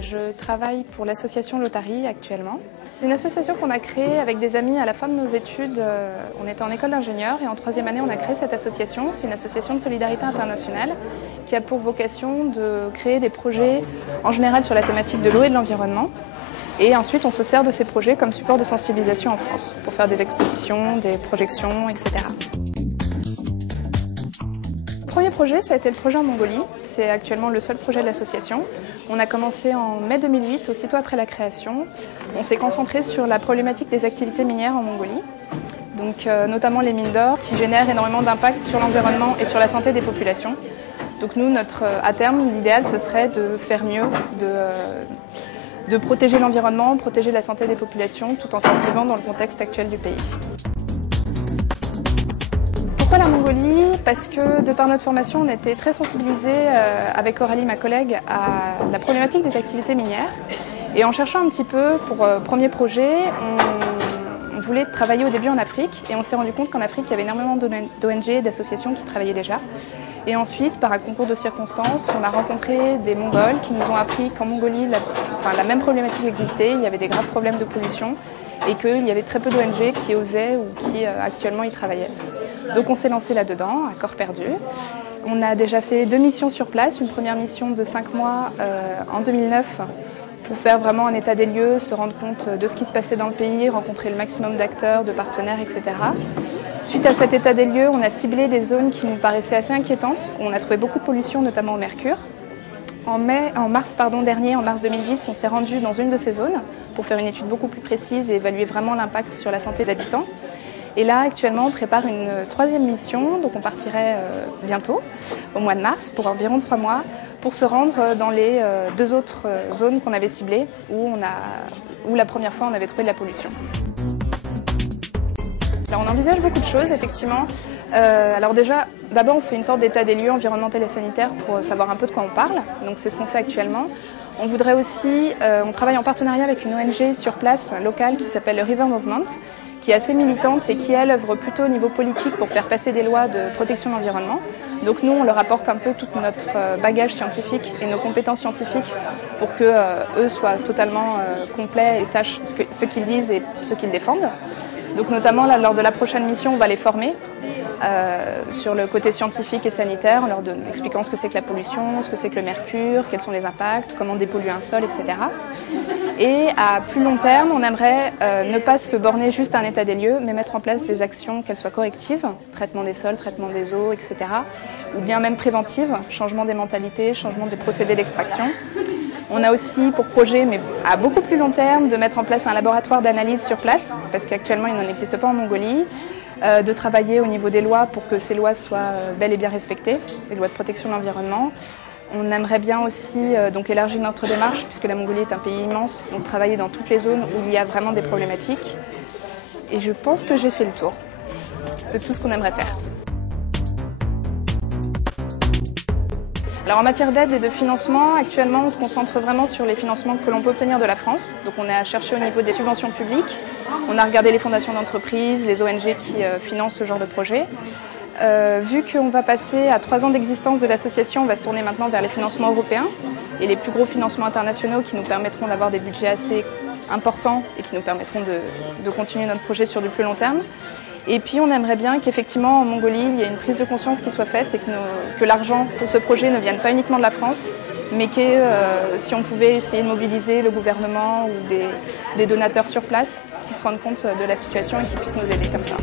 Je travaille pour l'association Lotari actuellement. C'est une association qu'on a créée avec des amis à la fin de nos études. On était en école d'ingénieur et en troisième année on a créé cette association. C'est une association de solidarité internationale qui a pour vocation de créer des projets en général sur la thématique de l'eau et de l'environnement. Et ensuite on se sert de ces projets comme support de sensibilisation en France pour faire des expositions, des projections, etc. Le premier projet, ça a été le projet en Mongolie. C'est actuellement le seul projet de l'association. On a commencé en mai 2008, aussitôt après la création. On s'est concentré sur la problématique des activités minières en Mongolie, donc notamment les mines d'or qui génèrent énormément d'impact sur l'environnement et sur la santé des populations. Donc nous, à terme, l'idéal, ce serait de faire mieux, de protéger l'environnement, protéger la santé des populations, tout en s'inscrivant dans le contexte actuel du pays. Pourquoi la Mongolie? Parce que de par notre formation, on était très sensibilisés avec Aurélie, ma collègue, à la problématique des activités minières. Et en cherchant un petit peu pour premier projet, on voulait travailler au début en Afrique et on s'est rendu compte qu'en Afrique, il y avait énormément d'ONG et d'associations qui travaillaient déjà. Et ensuite, par un concours de circonstances, on a rencontré des Mongols qui nous ont appris qu'en Mongolie, la même problématique existait, il y avait des graves problèmes de pollution et qu'il y avait très peu d'ONG qui osaient ou qui actuellement y travaillaient. Donc on s'est lancé là-dedans, à corps perdu. On a déjà fait 2 missions sur place, une première mission de 5 mois en 2009 pour faire vraiment un état des lieux, se rendre compte de ce qui se passait dans le pays, rencontrer le maximum d'acteurs, de partenaires, etc. Suite à cet état des lieux, on a ciblé des zones qui nous paraissaient assez inquiétantes. On a trouvé beaucoup de pollution, notamment au mercure. En mars dernier, en mars 2010, on s'est rendu dans une de ces zones pour faire une étude beaucoup plus précise et évaluer vraiment l'impact sur la santé des habitants. Et là, actuellement, on prépare une 3e mission, donc on partirait bientôt, au mois de mars, pour environ 3 mois, pour se rendre dans les 2 autres zones qu'on avait ciblées, où la première fois on avait trouvé de la pollution. Alors on envisage beaucoup de choses, effectivement. Alors déjà, d'abord on fait une sorte d'état des lieux environnemental et sanitaire pour savoir un peu de quoi on parle. Donc c'est ce qu'on fait actuellement. On voudrait aussi, on travaille en partenariat avec une ONG sur place, locale, qui s'appelle le River Movement, qui est assez militante et qui, elle, œuvre plutôt au niveau politique pour faire passer des lois de protection de l'environnement. Donc nous, on leur apporte un peu tout notre bagage scientifique et nos compétences scientifiques pour qu'eux soient totalement complets et sachent ce qu'ils disent et ce qu'ils défendent. Donc notamment, là, lors de la prochaine mission, on va les former sur le côté scientifique et sanitaire, en leur expliquant ce que c'est que la pollution, ce que c'est que le mercure, quels sont les impacts, comment dépolluer un sol, etc. Et à plus long terme, on aimerait ne pas se borner juste à un état des lieux, mais mettre en place des actions, qu'elles soient correctives, traitement des sols, traitement des eaux, etc. Ou bien même préventives, changement des mentalités, changement des procédés d'extraction. On a aussi pour projet, mais à beaucoup plus long terme, de mettre en place un laboratoire d'analyse sur place, parce qu'actuellement il n'en existe pas en Mongolie, de travailler au niveau des lois pour que ces lois soient bel et bien respectées, les lois de protection de l'environnement. On aimerait bien aussi donc élargir notre démarche, puisque la Mongolie est un pays immense, donc travailler dans toutes les zones où il y a vraiment des problématiques. Et je pense que j'ai fait le tour de tout ce qu'on aimerait faire. Alors en matière d'aide et de financement, actuellement on se concentre vraiment sur les financements que l'on peut obtenir de la France. Donc on a cherché au niveau des subventions publiques, on a regardé les fondations d'entreprises, les ONG qui financent ce genre de projet. Vu qu'on va passer à 3 ans d'existence de l'association, on va se tourner maintenant vers les financements européens et les plus gros financements internationaux qui nous permettront d'avoir des budgets assez importants et qui nous permettront de continuer notre projet sur du plus long terme. Et puis on aimerait bien qu'effectivement en Mongolie, il y ait une prise de conscience qui soit faite et que l'argent pour ce projet ne vienne pas uniquement de la France, mais que si on pouvait essayer de mobiliser le gouvernement ou des donateurs sur place qui se rendent compte de la situation et qui puissent nous aider comme ça.